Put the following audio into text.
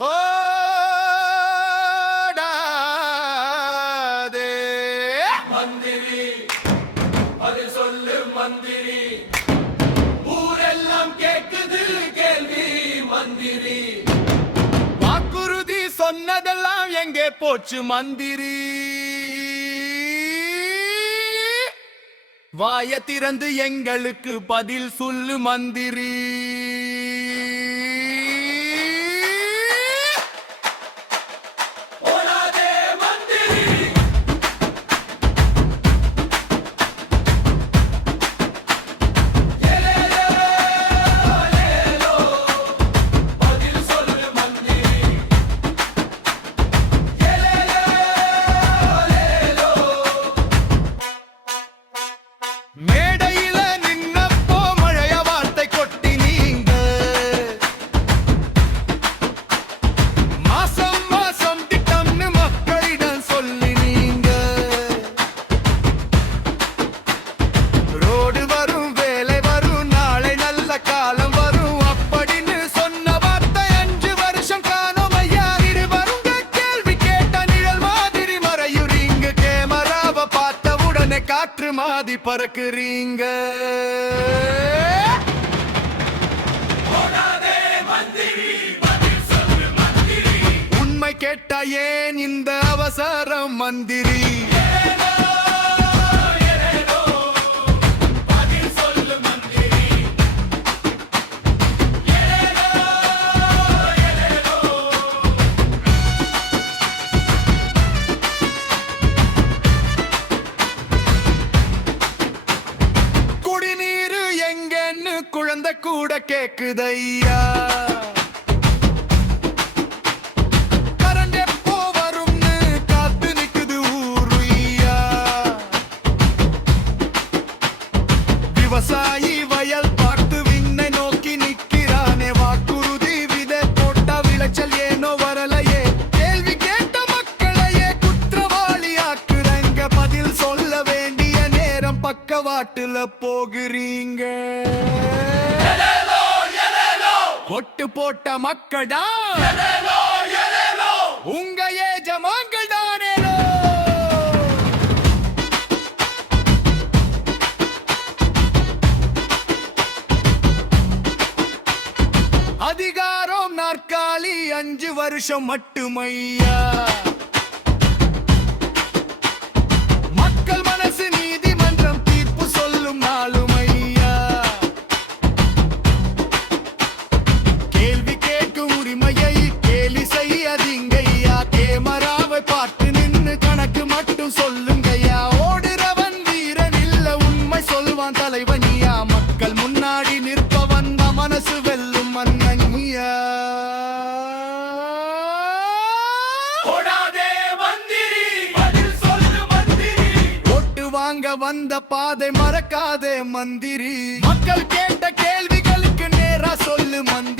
ஓடாதே மந்திரி அது சொல்லு மந்திரி, ஊரெல்லாம் கேக்குது கேள்வி மந்திரி. வாக்குறுதி சொன்னதெல்லாம் எங்கே போச்சு மந்திரி? வாய திறந்து எங்களுக்கு பதில் சொல்லு மந்திரி. ஓடாதே மந்திரி, ஏலேலோ, ஏலேலோ, பதில் சொல்லு மந்திரி. ஏலேலோ, ஏலேலோ, மேடையில நின்னப்போ மழைய வார்த்தை கொட்டி நீங்க மாசம் மாசம் திட்டம்னு மக்களிடம் சொல்லி நீங்க ரோடு வரும் வேலை வரும் நாளை நல்ல காலம் வரும் அப்படின்னு சொன்ன வார்த்தை 5 வருஷம் காணோம் ஐயா. இது வருங்க கேள்வி கேட்ட நிழல் மாதிரி மறையுறீங்க. கேமராவை பார்த்த உடனே காற்று மாதி பறக்குறீங்க. ஓடாதே மந்திரி, பதில் சொல்லு மந்திரி. உண்மை கேட்டா ஏன் இந்த அவசரம் மந்திரி? ஏலேலோ, ஏலேலோ, பதில் சொல்லு மந்திரி. ஏலேலோ, ஏலேலோ, குடிநீரு எங்கன்னு குழந்தை கூட கேக்குதையா. கரண்ட் எப்போ வரும்னு காத்து நிக்குது ஊருய்யா. விவசாயி வயல் பார்த்து விண்ணை நோக்கி நிக்கிறானே. வாக்குறுதி விதை போட்ட விளைச்சல் ஏனோ வரலையே. கேள்வி கேட்ட மக்களையே குற்றவாளி ஆக்குறங்க. பதில் சொல்ல வேண்டிய நேரம் பக்கவாட்டுல போகிறீங்க. ஏலேலோ, ஏலேலோ, ஒட்டு போட்ட மக்கள்டா ஏலேலோ, ஏலேலோ. உங்க ஏஜமான்கள் தானேலோ. அதிகாரம் நாற்காலி 5 வருஷம் மட்டுமையா. மக்கள் மனசு நீதிமன்றம் தீர்ப்பு சொல்லும் நாளுமையா. கேள்வி கேட்கும் உரிமையை கேலி செய்யாதீங்கய்யா. கேமராவை பார்த்து நின்னு கணக்கு மட்டும் சொல்லுங்கய்யா. ஓடுறவன் வீரன் இல்ல, உண்மை சொல்வான் தலைவனியா. மக்கள் முன்னாடி நிற்பவன் தான் மனசு வெல்லும் மன்னனியா. ஓடாதே மந்திரி, பதில் சொல்லு மந்திரி. ஓட்டு வாங்க வந்த பாதை மறக்காதே மந்திரி. மக்கள் கேட்ட கேள்விகளுக்கு நேரா சொல்லு மந்திரி.